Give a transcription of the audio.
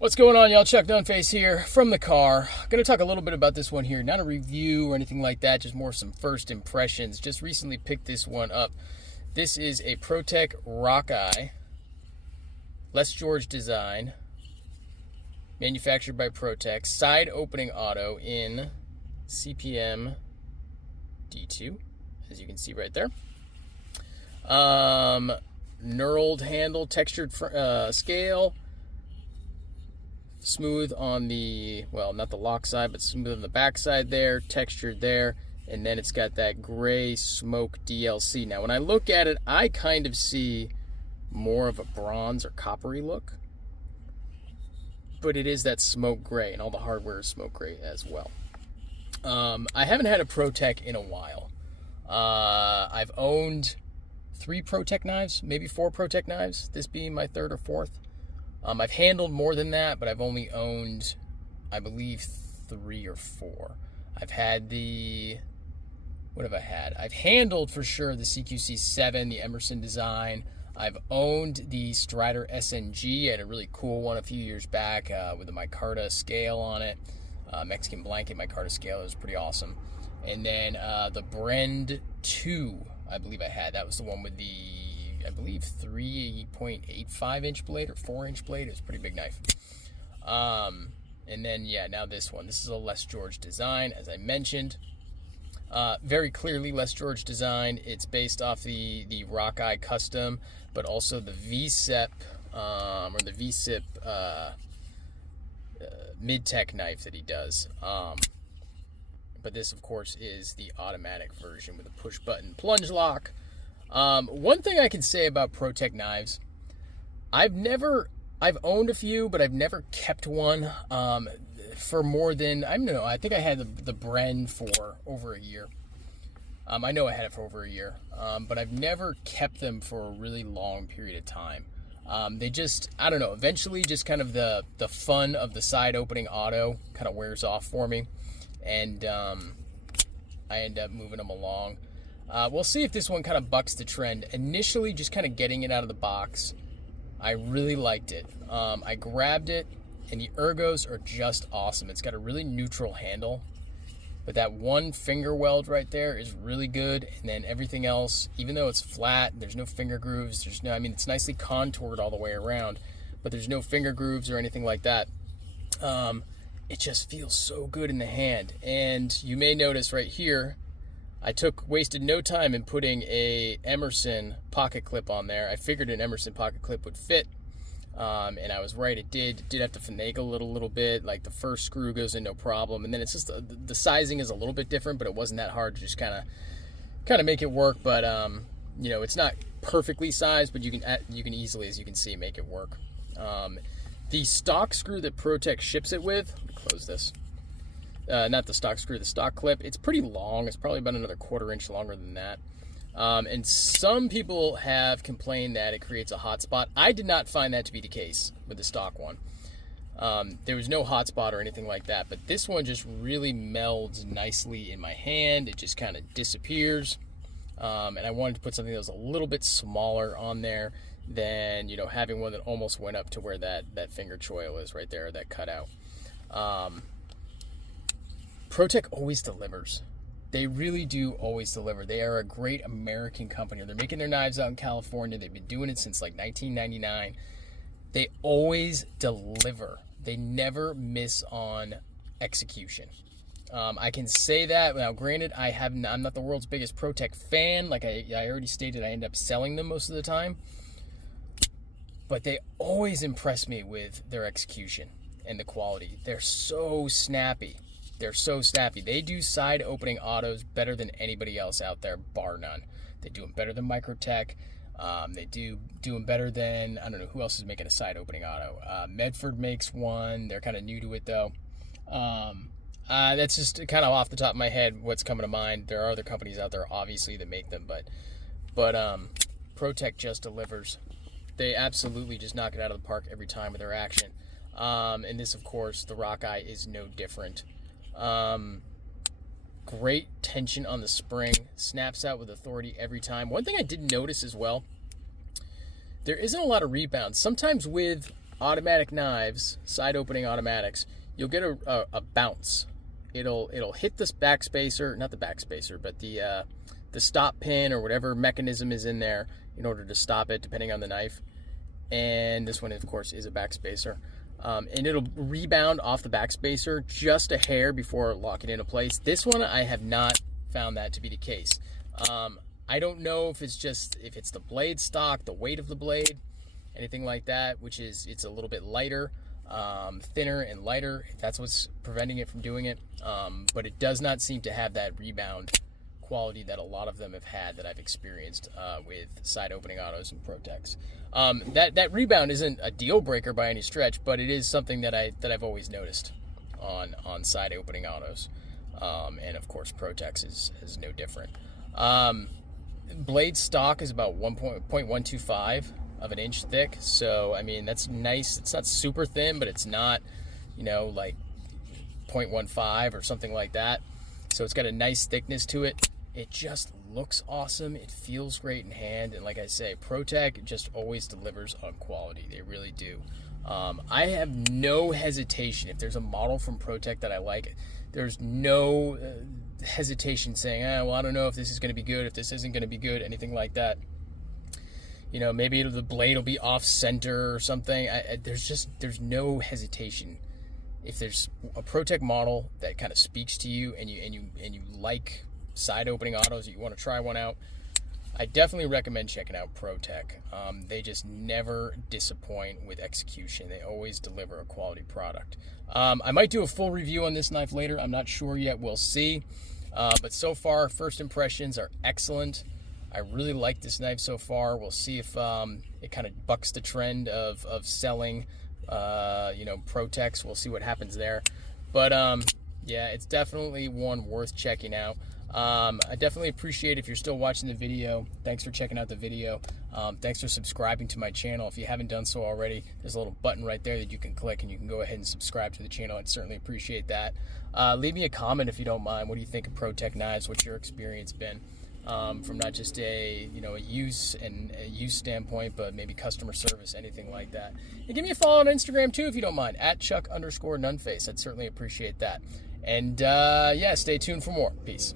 What's going on, y'all? Chuck Dunface here from the car. I'm going to talk a little bit about this one here. Not a review or anything like that, just more some first impressions. Just recently picked this one up. This is a Protech Rockeye, Les George design, manufactured by Protech, side opening auto in CPM D2, as you can see right there. Knurled handle, textured scale. Smooth on the, well, not the lock side, but smooth on the back side there, textured there, and then it's got that gray smoke DLC. Now, when I look at it, I kind of see more of a bronze or coppery look, but it is that smoke gray, and all the hardware is smoke gray as well. I haven't had a Protech in a while. I've owned 3 Protech knives, maybe 4 Protech knives, this being my 3rd or 4th. I've handled more than that, but I've only owned, I believe, 3 or 4. I've had the, what have I had? I've handled for sure the CQC7, the Emerson design. I've owned the Strider SNG. I had a really cool one a few years back with the micarta scale on it. Mexican blanket micarta scale. It was pretty awesome. And then the Brend 2, I believe I had. That was the one with the, I believe, 3.85 inch blade or 4 inch blade. It was a pretty big knife. And then, yeah, now this one. This is a Les George design, as I mentioned. Very clearly Les George design. It's based off the Rockeye custom, but also the VSEP, or the VSIP mid-tech knife that he does. But this, of course, is the automatic version with a push-button plunge lock. One thing I can say about Protech knives, I've owned a few, but I've never kept one for more than, I don't know, I think I had the Bren for over a year. I know I had it for over a year, but I've never kept them for a really long period of time. They just, I don't know, eventually just kind of the fun of the side opening auto kind of wears off for me, and I end up moving them along. We'll see if this one kind of bucks the trend. Initially, just kind of getting it out of the box, I really liked it. I grabbed it, and the ergos are just awesome. It's got a really neutral handle, but that one finger weld right there is really good, and then everything else, even though it's flat, there's no finger grooves, there's no, I mean, it's nicely contoured all the way around, but there's no finger grooves or anything like that. It just feels so good in the hand, and you may notice right here, I wasted no time in putting a Emerson pocket clip on there. I figured an Emerson pocket clip would fit, and I was right. It did have to finagle it a little bit. Like the first screw goes in no problem, and then it's just the sizing is a little bit different, but it wasn't that hard to just kind of make it work. But you know, it's not perfectly sized, but you can easily, as you can see, make it work. The stock screw that Protech ships it with. Let me close this. Not the stock screw, the stock clip. It's pretty long. It's probably about another 1/4 inch longer than that. And some people have complained that it creates a hot spot. I did not find that to be the case with the stock one. There was no hot spot or anything like that, but this one just really melds nicely in my hand. It just kind of disappears. And I wanted to put something that was a little bit smaller on there than, you know, having one that almost went up to where that finger choil is right there, that cutout. Protech always delivers. They really do always deliver. They are a great American company. They're making their knives out in California. They've been doing it since like 1999. They always deliver. They never miss on execution. I can say that. Now, granted, I'm not the world's biggest Protech fan. Like I already stated, I end up selling them most of the time. But they always impress me with their execution and the quality. They're so snappy. They're so snappy. They do side opening autos better than anybody else out there, bar none. They do them better than Microtech. They do them better than, I don't know, who else is making a side opening auto? Medford makes one. They're kind of new to it, though. That's just kind of off the top of my head what's coming to mind. There are other companies out there, obviously, that make them, but Protech just delivers. They absolutely just knock it out of the park every time with their action. And this, of course, the Rockeye is no different. Great tension on the spring, snaps out with authority every time. One thing I did notice as well, there isn't a lot of rebound. Sometimes with automatic knives, side opening automatics, you'll get a bounce. It'll hit this backspacer, not the backspacer, but the stop pin or whatever mechanism is in there in order to stop it, depending on the knife. And this one, of course, is a backspacer. And it'll rebound off the backspacer just a hair before locking into place. This one, I have not found that to be the case. I don't know if it's the blade stock, the weight of the blade, anything like that, it's a little bit lighter, thinner and lighter, if that's what's preventing it from doing it. But it does not seem to have that rebound quality that a lot of them have had that I've experienced with side opening autos and Protechs. That rebound isn't a deal breaker by any stretch, but it is something that I've always noticed on side opening autos. And of course Protechs is no different. Blade stock is about 1.125 of an inch thick, so I mean that's nice. It's not super thin, but it's not, like 0.15 or something like that. So it's got a nice thickness to it. It just looks awesome. It feels great in hand, and like I say, Protech just always delivers on quality. They really do. I have no hesitation if there's a model from Protech that I like. There's no hesitation saying, well, I don't know if this is going to be good, if this isn't going to be good, anything like that. Maybe the blade will be off center or something. There's no hesitation. If there's a Protech model that kind of speaks to you and you like side opening autos, you want to try one out, I definitely recommend checking out Protech. They just never disappoint with execution. They always deliver a quality product. I might do a full review on this knife later. I'm not sure yet. We'll see. But so far, first impressions are excellent. I really like this knife so far. We'll see if it kind of bucks the trend of selling, Protechs. We'll see what happens there. But yeah, it's definitely one worth checking out. I definitely appreciate if you're still watching the video. Thanks for checking out the video. Thanks for subscribing to my channel. If you haven't done so already, there's a little button right there that you can click and you can go ahead and subscribe to the channel. I'd certainly appreciate that. Leave me a comment if you don't mind. What do you think of Protech Knives? What's your experience been? From not just a use standpoint, but maybe customer service, anything like that. And give me a follow on Instagram too if you don't mind, at Chuck_Nunface. I'd certainly appreciate that. And yeah, stay tuned for more. Peace.